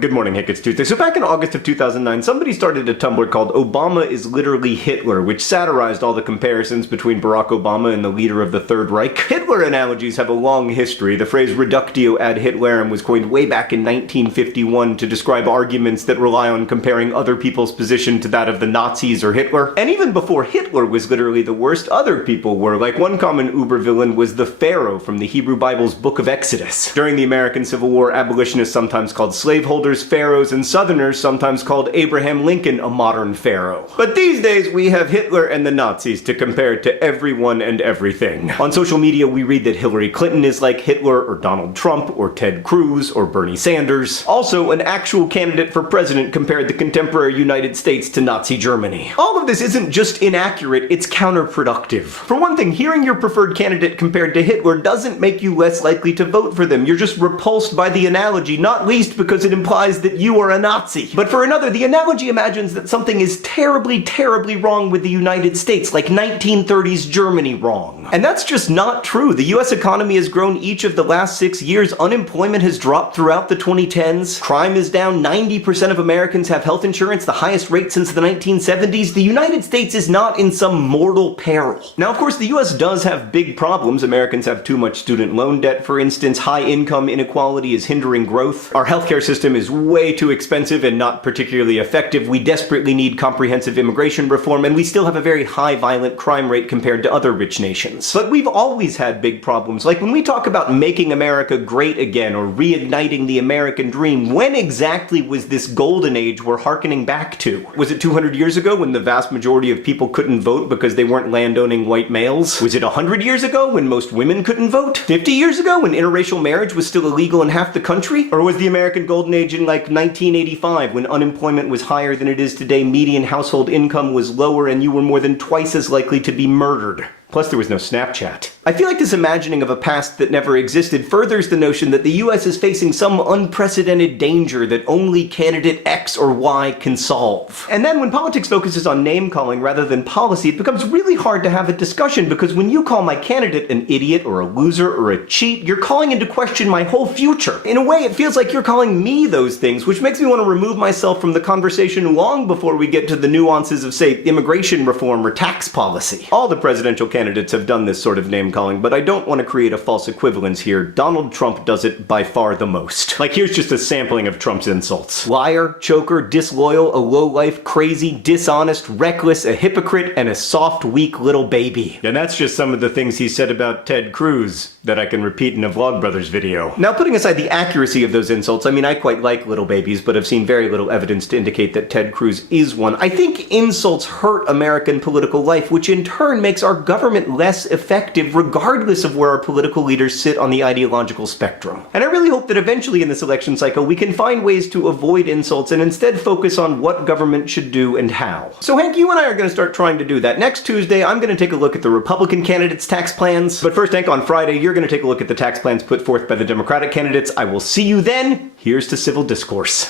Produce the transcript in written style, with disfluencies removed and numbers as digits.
Good morning, Hank. It's Tuesday. So back in August of 2009, somebody started a Tumblr called Obama is Literally Hitler, which satirized all the comparisons between Barack Obama and the leader of the Third Reich. Hitler analogies have a long history. The phrase reductio ad Hitlerum was coined way back in 1951 to describe arguments that rely on comparing other people's position to that of the Nazis or Hitler. And even before Hitler was literally the worst, other people were. Like, one common uber villain was the Pharaoh from the Hebrew Bible's Book of Exodus. During the American Civil War, abolitionists sometimes called slaveholders pharaohs, and Southerners sometimes called Abraham Lincoln a modern pharaoh. But these days, we have Hitler and the Nazis to compare to everyone and everything. On social media, we read that Hillary Clinton is like Hitler, or Donald Trump, or Ted Cruz, or Bernie Sanders. Also, an actual candidate for president compared the contemporary United States to Nazi Germany. All of this isn't just inaccurate, it's counterproductive. For one thing, hearing your preferred candidate compared to Hitler doesn't make you less likely to vote for them. You're just repulsed by the analogy, not least because it implies that you are a Nazi. But for another, the analogy imagines that something is terribly, terribly wrong with the United States, like 1930s Germany wrong. And that's just not true. The US economy has grown each of the last 6 years, unemployment has dropped throughout the 2010s, crime is down, 90% of Americans have health insurance, the highest rate since the 1970s. The United States is not in some mortal peril. Now, of course, the US does have big problems. Americans have too much student loan debt, for instance. High income inequality is hindering growth. Our healthcare system is way too expensive and not particularly effective. We desperately need comprehensive immigration reform, and we still have a very high violent crime rate compared to other rich nations. But we've always had big problems. Like when we talk about making America great again or reigniting the American dream, when exactly was this golden age we're hearkening back to? Was it 200 years ago when the vast majority of people couldn't vote because they weren't landowning white males? Was it 100 years ago when most women couldn't vote? 50 years ago when interracial marriage was still illegal in half the country? Or was the American golden age in like 1985 when unemployment was higher than it is today, median household income was lower, and you were more than twice as likely to be murdered? Plus, there was no Snapchat. I feel like this imagining of a past that never existed furthers the notion that the US is facing some unprecedented danger that only candidate X or Y can solve. And then when politics focuses on name-calling rather than policy, it becomes really hard to have a discussion, because when you call my candidate an idiot or a loser or a cheat, you're calling into question my whole future. In a way, it feels like you're calling me those things, which makes me want to remove myself from the conversation long before we get to the nuances of, say, immigration reform or tax policy. All the presidential candidates have done this sort of name-calling, but I don't want to create a false equivalence here. Donald Trump does it by far the most. Like, here's just a sampling of Trump's insults. Liar, choker, disloyal, a lowlife, crazy, dishonest, reckless, a hypocrite, and a soft, weak little baby. And that's just some of the things he said about Ted Cruz that I can repeat in a Vlogbrothers video. Now, putting aside the accuracy of those insults, I mean, I quite like little babies, but have seen very little evidence to indicate that Ted Cruz is one. I think insults hurt American political life, which in turn makes our government less effective regardless of where our political leaders sit on the ideological spectrum. And I really hope that eventually in this election cycle we can find ways to avoid insults and instead focus on what government should do and how. So Hank, you and I are going to start trying to do that. Next Tuesday, I'm going to take a look at the Republican candidates' tax plans. But first, Hank, on Friday, you're going to take a look at the tax plans put forth by the Democratic candidates. I will see you then. Here's to civil discourse.